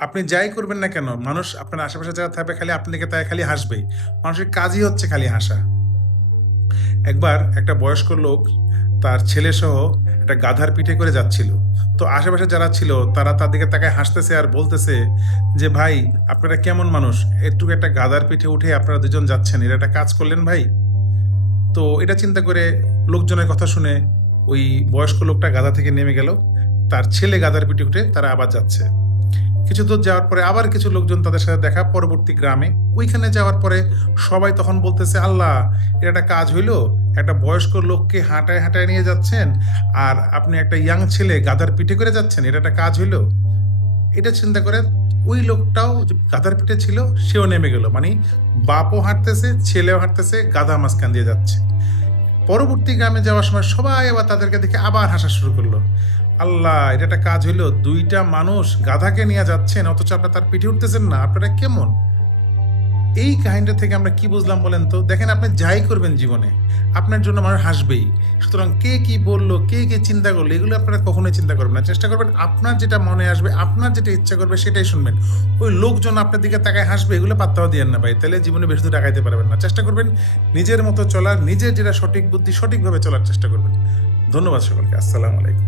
আপনি যাই করবেন না কেন, মানুষ আপনার আশেপাশে যারা থাকবে খালি আপনাকে তাই খালি হাসবেই। মানুষের কাজই হচ্ছে খালি হাসা। একবার একটা বয়স্ক লোক তার ছেলেসহ একটা গাধার পিঠে করে যাচ্ছিল। তো আশেপাশে যারা ছিল তারা তার দিকে তাকায় হাসতেছে আর বলতেছে যে, ভাই আপনারা কেমন মানুষ, একটু একটা গাধার পিঠে উঠে আপনারা দুজন যাচ্ছেন, এটা একটা কাজ করলেন ভাই। তো এটা চিন্তা করে লোকজনের কথা শুনে ওই বয়স্ক লোকটা গাধা থেকে নেমে গেল, তার ছেলে গাধার পিঠে উঠে তারা আবার যাচ্ছে। কিছু দূর যাওয়ার পরে আবার কিছু লোকজন তাদের সাথে দেখা পরবর্তী গ্রামে। ওইখানে যাওয়ার পরে সবাই তখন বলতেছে, আল্লাহ, এটা একটা কাজ হইলো, একটা বয়স্ক লোককে হাঁটায় হাঁটায় নিয়ে যাচ্ছেন আর আপনি একটা ইয়াং ছেলে গাধার পিঠে করে যাচ্ছেন, এটা একটা কাজ হইলো। এটা চিন্তা করে ওই লোকটাও যে গাধার পিঠে ছিল সেও নেমে গেল, মানে বাপও হাঁটতেছে ছেলেও হাঁটতেছে, গাধা মাঝখান দিয়ে যাচ্ছে। পরবর্তী গ্রামে যাওয়ার সময় সবাই আবার তাদেরকে দেখে আবার হাসা শুরু করলো। আল্লাহ, এটা একটা কাজ হইলো, দুইটা মানুষ গাধাকে নিয়ে যাচ্ছেন অথচ আপনারা তার পিঠে উঠতেছেন না, আপনারা কেমন। এই কাহিনীটা থেকে আমরা কি বুঝলাম বলেন তো? দেখেন, আপনি যাই করবেন জীবনে আপনার জন্য মানুষ হাসবেই। সুতরাং কে কি বললো, কে কি চিন্তা করলো, এগুলো আপনারা কখনোই চিন্তা করবেন না। চেষ্টা করবেন আপনার যেটা মনে আসবে, আপনার যেটা ইচ্ছা করবে সেটাই শুনবেন। ওই লোকজন আপনার দিকে তাকায় হাসবে, এগুলো পাত্তাও দিয়েন না ভাই, তাহলে জীবনে বেশি দূর আগাইতে পারবেন না। চেষ্টা করবেন নিজের মতো চলার, নিজের যেটা সঠিক বুদ্ধি সঠিকভাবে চলার চেষ্টা করবেন। ধন্যবাদ সকলকে। আসসালামু আলাইকুম।